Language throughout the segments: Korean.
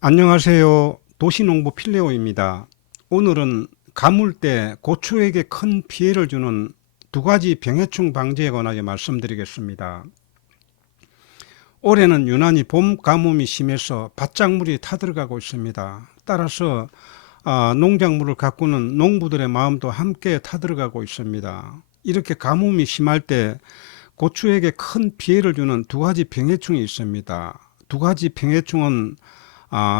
안녕하세요. 도시농부 필레오입니다. 오늘은 가물 때 고추에게 큰 피해를 주는 두 가지 병해충 방지에 관하여 말씀드리겠습니다. 올해는 유난히 봄 가뭄이 심해서 밭작물이 타들어가고 있습니다. 따라서 농작물을 가꾸는 농부들의 마음도 함께 타들어가고 있습니다. 이렇게 가뭄이 심할 때 고추에게 큰 피해를 주는 두 가지 병해충이 있습니다. 두 가지 병해충은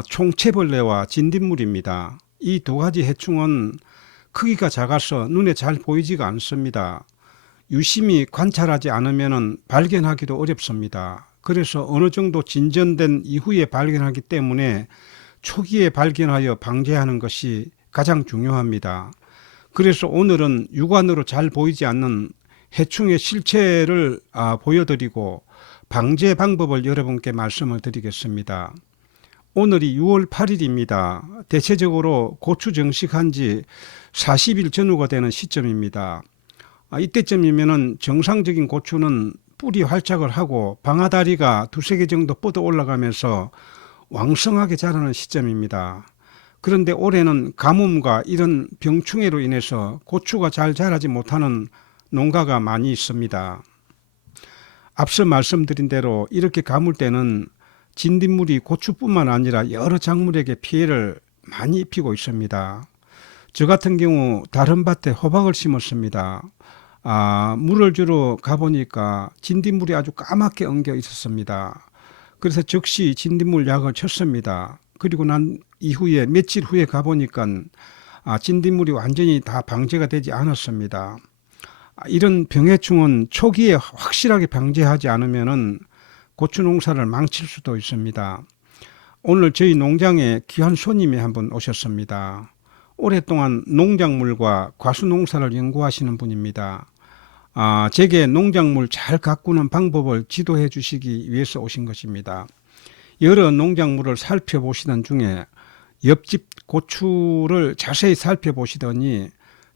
총채벌레와 진딧물입니다. 이 두 가지 해충은 크기가 작아서 눈에 잘 보이지가 않습니다. 유심히 관찰하지 않으면 발견하기도 어렵습니다. 그래서 어느 정도 진전된 이후에 발견하기 때문에 초기에 발견하여 방제하는 것이 가장 중요합니다. 그래서 오늘은 육안으로 잘 보이지 않는 해충의 실체를 보여드리고 방제 방법을 여러분께 말씀을 드리겠습니다. 오늘이 6월 8일입니다. 대체적으로 고추 정식한 지 40일 전후가 되는 시점입니다. 이때쯤이면 정상적인 고추는 뿌리 활착을 하고 방아다리가 두세 개 정도 뻗어 올라가면서 왕성하게 자라는 시점입니다. 그런데 올해는 가뭄과 이런 병충해로 인해서 고추가 잘 자라지 못하는 농가가 많이 있습니다. 앞서 말씀드린 대로 이렇게 가물 때는 진딧물이 고추뿐만 아니라 여러 작물에게 피해를 많이 입히고 있습니다. 저 같은 경우 다른 밭에 호박을 심었습니다. 물을 주러 가보니까 진딧물이 아주 까맣게 엉겨 있었습니다. 그래서 즉시 진딧물 약을 쳤습니다. 그리고 난 이후에 며칠 후에 가보니까 진딧물이 완전히 다 방제가 되지 않았습니다. 이런 병해충은 초기에 확실하게 방제하지 않으면 고추 농사를 망칠 수도 있습니다. 오늘 저희 농장에 귀한 손님이 한 분 오셨습니다. 오랫동안 농작물과 과수 농사를 연구하시는 분입니다. 제게 농작물 잘 가꾸는 방법을 지도해 주시기 위해서 오신 것입니다. 여러 농작물을 살펴보시던 중에 옆집 고추를 자세히 살펴보시더니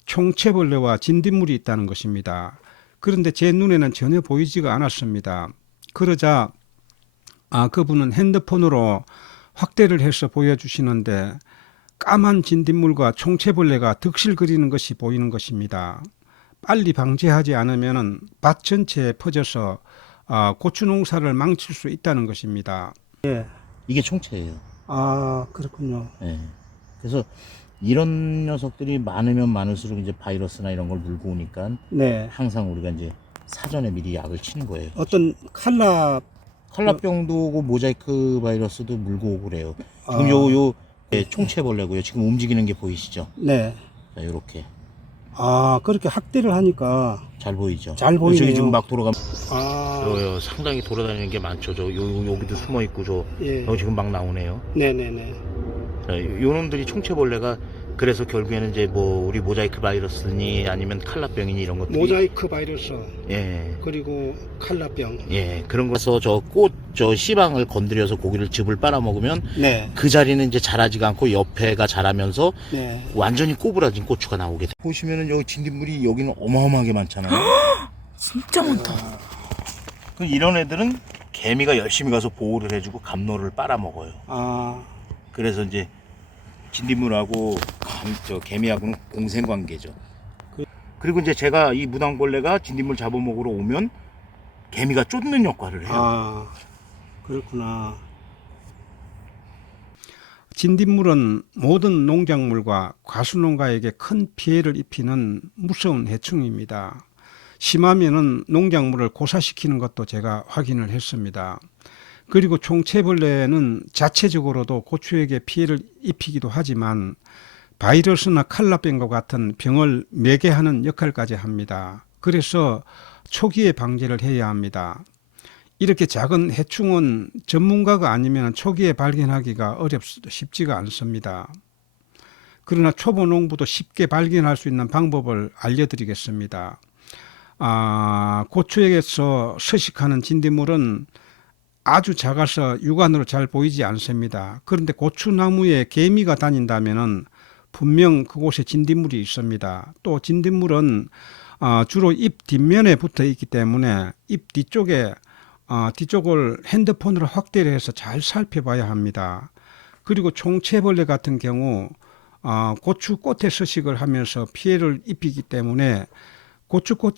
총채벌레와 진딧물이 있다는 것입니다. 그런데 제 눈에는 전혀 보이지가 않았습니다. 그러자 그분은 핸드폰으로 확대를 해서 보여주시는데 까만 진딧물과 총채벌레가 득실거리는 것이 보이는 것입니다. 빨리 방제하지 않으면 밭 전체에 퍼져서 고추 농사를 망칠 수 있다는 것입니다. 예. 이게 총체예요. 그렇군요. 예. 그래서 이런 녀석들이 많으면 많을수록 이제 바이러스나 이런 걸 물고 오니까 네. 항상 우리가 이제 사전에 미리 약을 치는 거예요. 어떤 칼라병도 오고 모자이크 바이러스도 물고 오고 그래요. 지금 요 총체벌레고요. 지금 움직이는 게 보이시죠? 네. 자, 요렇게. 그렇게 확대를 하니까 잘 보이죠? 잘 보이네요. 저기 지금 막 돌아가면. 아, 상당히 돌아다니는 게 많죠. 여기도 숨어 있고, 예. 여기 지금 막 나오네요. 네네네. 자, 요 놈들이 총체벌레가 그래서 결국에는 이제 뭐 우리 모자이크 바이러스니 아니면 칼라병이니 이런 것들이 모자이크 바이러스, 예. 그리고 칼라병. 예, 그런 거서 저 씨방을 건드려서 고기를 즙을 빨아먹으면 네. 그 자리는 이제 자라지가 않고 옆에가 자라면서 네. 완전히 꼬부라진 고추가 나오게 돼. 보시면은 여기 진딧물이 여기는 어마어마하게 많잖아요. 진짜 많다. 그 이런 애들은 개미가 열심히 가서 보호를 해주고 감로를 빨아먹어요. 그래서 이제 진딧물하고 개미하고는 공생관계죠. 그리고 이제 제가 이 무당벌레가 진딧물 잡아먹으러 오면 개미가 쫓는 역할을 해요. 그렇구나. 진딧물은 모든 농작물과 과수농가에게 큰 피해를 입히는 무서운 해충입니다. 심하면은 농작물을 고사시키는 것도 제가 확인을 했습니다. 그리고 총채벌레는 자체적으로도 고추에게 피해를 입히기도 하지만 바이러스나 칼라병과 같은 병을 매개하는 역할까지 합니다. 그래서 초기에 방제를 해야 합니다. 이렇게 작은 해충은 전문가가 아니면 초기에 발견하기가 쉽지가 않습니다. 그러나 초보 농부도 쉽게 발견할 수 있는 방법을 알려드리겠습니다. 고추에서 서식하는 진딧물은 아주 작아서 육안으로 잘 보이지 않습니다. 그런데 고추나무에 개미가 다닌다면 분명 그곳에 진딧물이 있습니다. 또 진딧물은 주로 잎 뒷면에 붙어 있기 때문에 잎 뒤쪽을 핸드폰으로 확대를 해서 잘 살펴봐야 합니다. 그리고 총체벌레 같은 경우 고추 꽃에 서식을 하면서 피해를 입히기 때문에 꽃이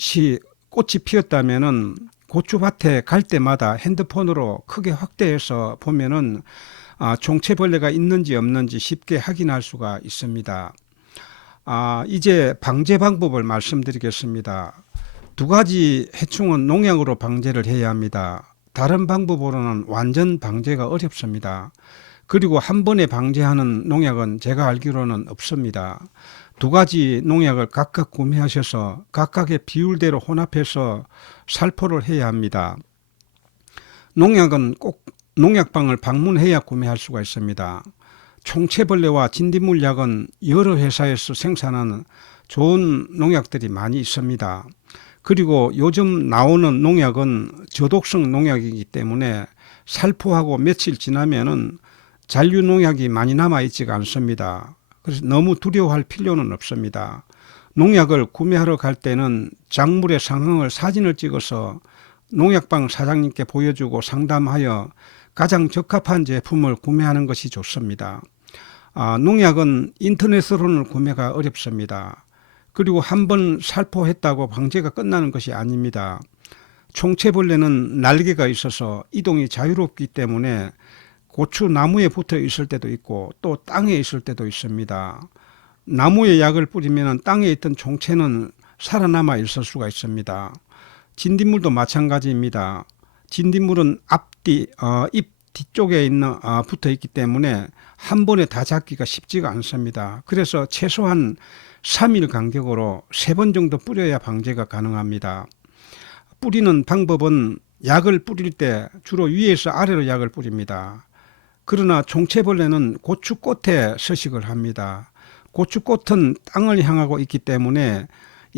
피었다면은 고추밭에 갈 때마다 핸드폰으로 크게 확대해서 보면은 총체벌레가 있는지 없는지 쉽게 확인할 수가 있습니다. 이제 방제 방법을 말씀드리겠습니다. 두 가지 해충은 농약으로 방제를 해야 합니다. 다른 방법으로는 완전 방제가 어렵습니다. 그리고 한 번에 방제하는 농약은 제가 알기로는 없습니다. 두 가지 농약을 각각 구매하셔서 각각의 비율대로 혼합해서 살포를 해야 합니다. 농약은 꼭 농약방을 방문해야 구매할 수가 있습니다. 총체벌레와 진딧물약은 여러 회사에서 생산하는 좋은 농약들이 많이 있습니다. 그리고 요즘 나오는 농약은 저독성 농약이기 때문에 살포하고 며칠 지나면은 잔류 농약이 많이 남아 있지가 않습니다. 그래서 너무 두려워할 필요는 없습니다. 농약을 구매하러 갈 때는 작물의 상황을 사진을 찍어서 농약방 사장님께 보여주고 상담하여 가장 적합한 제품을 구매하는 것이 좋습니다. 농약은 인터넷으로는 구매가 어렵습니다. 그리고 한번 살포했다고 방제가 끝나는 것이 아닙니다. 총체벌레는 날개가 있어서 이동이 자유롭기 때문에 고추 나무에 붙어 있을 때도 있고 또 땅에 있을 때도 있습니다. 나무에 약을 뿌리면 땅에 있던 총체는 살아남아 있을 수가 있습니다. 진딧물도 마찬가지입니다. 진딧물은 잎 뒤쪽에 붙어 있기 때문에 한 번에 다 잡기가 쉽지가 않습니다. 그래서 최소한 3일 간격으로 3번 정도 뿌려야 방제가 가능합니다. 뿌리는 방법은 약을 뿌릴 때 주로 위에서 아래로 약을 뿌립니다. 그러나 총체벌레는 고추꽃에 서식을 합니다. 고추꽃은 땅을 향하고 있기 때문에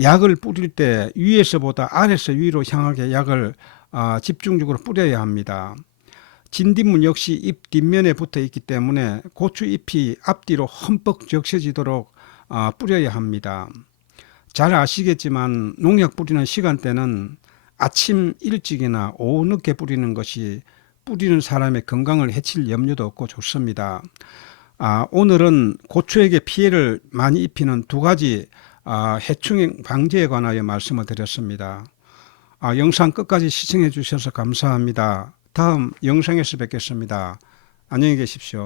약을 뿌릴 때 위에서보다 아래에서 위로 향하게 약을 집중적으로 뿌려야 합니다. 진딧물 역시 잎 뒷면에 붙어 있기 때문에 고추 잎이 앞뒤로 흠뻑 적셔지도록 뿌려야 합니다. 잘 아시겠지만 농약 뿌리는 시간대는 아침 일찍이나 오후 늦게 뿌리는 것이 뿌리는 사람의 건강을 해칠 염려도 없고 좋습니다. 오늘은 고추에게 피해를 많이 입히는 두 가지 해충 방제에 관하여 말씀을 드렸습니다. 영상 끝까지 시청해 주셔서 감사합니다. 다음 영상에서 뵙겠습니다. 안녕히 계십시오.